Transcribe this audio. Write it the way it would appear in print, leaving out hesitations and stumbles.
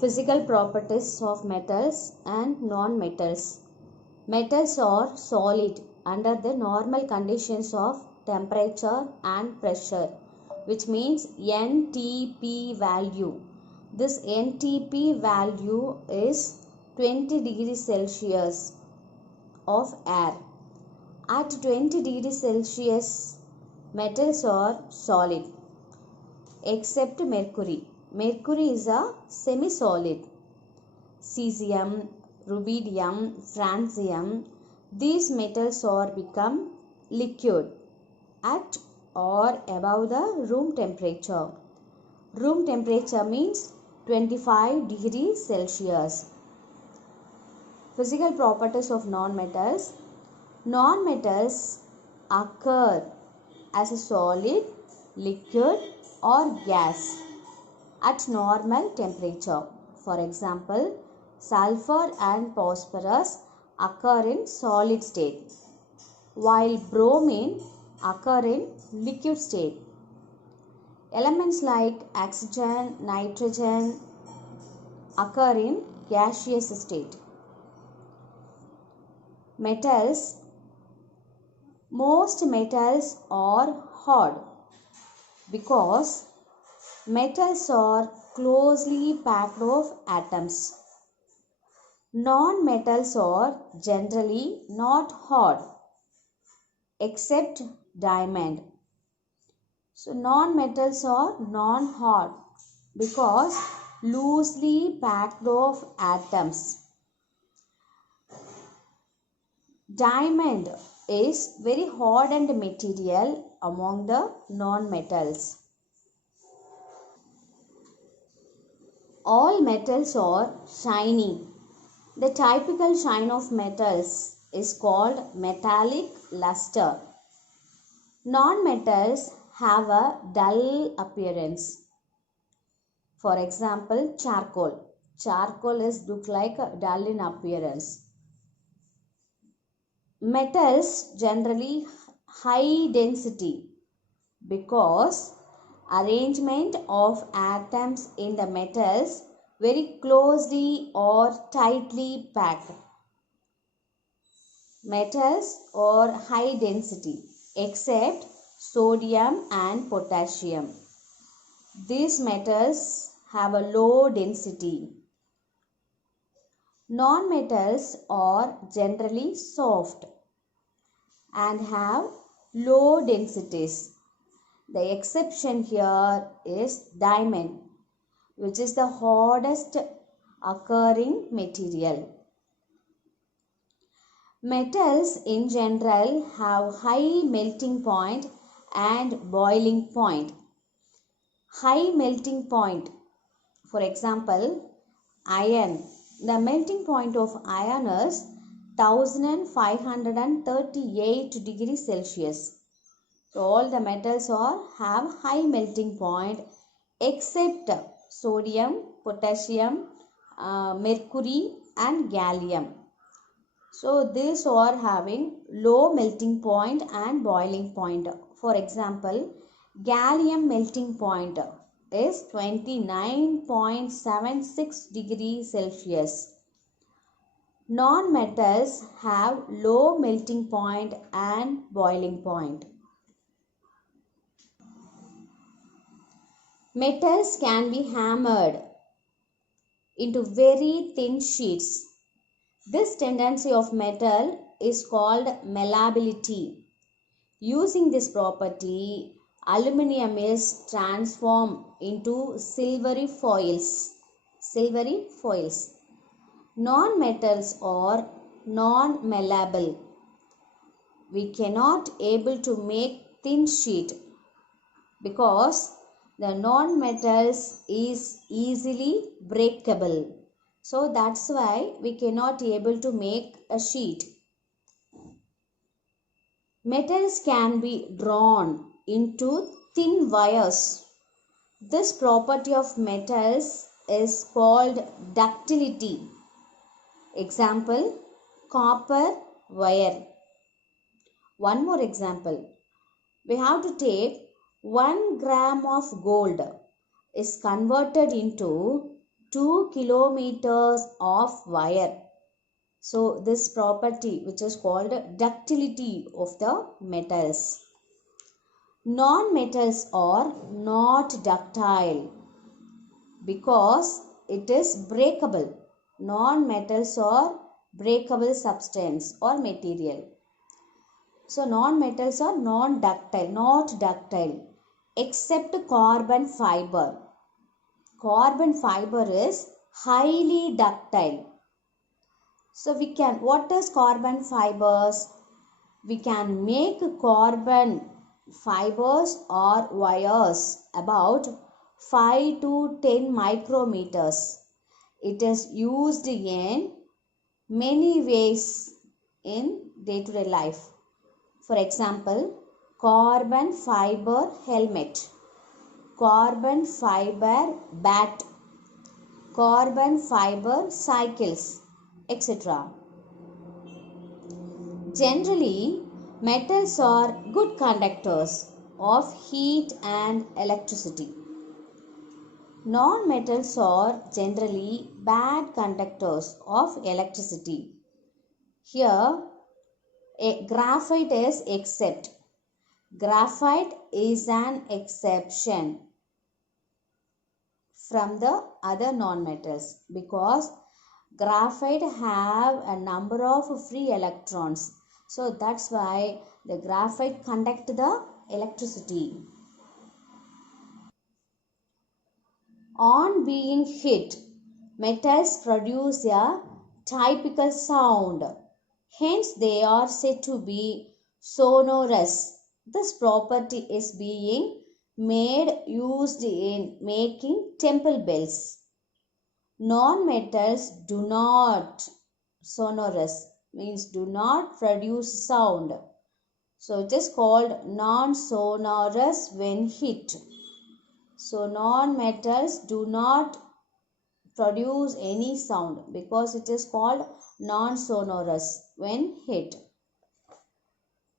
Physical properties of metals and non-metals. Metals are solid under the normal conditions of temperature and pressure, which means NTP value. This NTP value is 20 degrees Celsius of air. At 20 degrees Celsius, metals are solid except mercury. Mercury is a semi-solid. Cesium, rubidium, francium, these metals are become liquid at or above the room temperature. Room temperature means 25 degrees Celsius. Physical properties of non-metals. Non-metals occur as a solid, liquid or gas at normal temperature. For example, sulfur and phosphorus occur in solid state, while bromine occur in liquid state. Elements like oxygen, nitrogen occur in gaseous state. Metals. Most metals are hard because metals are closely packed of atoms. Non-metals are generally not hard except diamond. So non-metals are non-hard because loosely packed of atoms. Diamond is very hardened material among the non-metals. All metals are shiny. The typical shine of metals is called metallic luster. Non-metals have a dull appearance. For example, charcoal. Charcoal is look like dull in appearance. Metals generally high density because arrangement of atoms in the metals very closely or tightly packed. Metals are high density except sodium and potassium. These metals have a low density. Non-metals are generally soft and have low densities. The exception here is diamond, which is the hardest occurring material. Metals in general have high melting point and boiling point. High melting point, for example, iron. The melting point of iron is 1538 degrees Celsius. So all the metals have high melting point except sodium, potassium, mercury and gallium. So these are having low melting point and boiling point. For example, gallium melting point is 29.76 degrees Celsius. Non-metals have low melting point and boiling point. Metals can be hammered into very thin sheets. This tendency of metal is called malleability. Using this property, aluminium is transformed into silvery foils. Silvery foils. Non-metals are non-malleable. We cannot able to make thin sheet because the non-metals is easily breakable. So that's why we cannot able to make a sheet. Metals can be drawn into thin wires. This property of metals is called ductility. Example, copper wire. One more example. We have to take 1 gram of gold is converted into 2 kilometers of wire. So this property, which is called ductility of the metals. Non-metals are not ductile because it is breakable. Non-metals are breakable substance or material. So non-metals are non-ductile, not ductile, except carbon fiber. Carbon fiber is highly ductile. So what is carbon fibers? We can make carbon fibers or wires about 5 to 10 micrometers. It is used in many ways in day-to-day life. For example, carbon fiber helmet, carbon fiber bat, carbon fiber cycles, etc. Generally, metals are good conductors of heat and electricity. Non-metals are generally bad conductors of electricity. Here, graphite is except. Graphite is an exception from the other non-metals because graphite have a number of free electrons. So that's why the graphite conduct the electricity. On being hit, metals produce a typical sound. Hence they are said to be sonorous. This property is being used in making temple bells. Non-metals do not sonorous, means do not produce sound. So it is called non-sonorous when hit. So non-metals do not produce any sound because it is called non-sonorous when hit.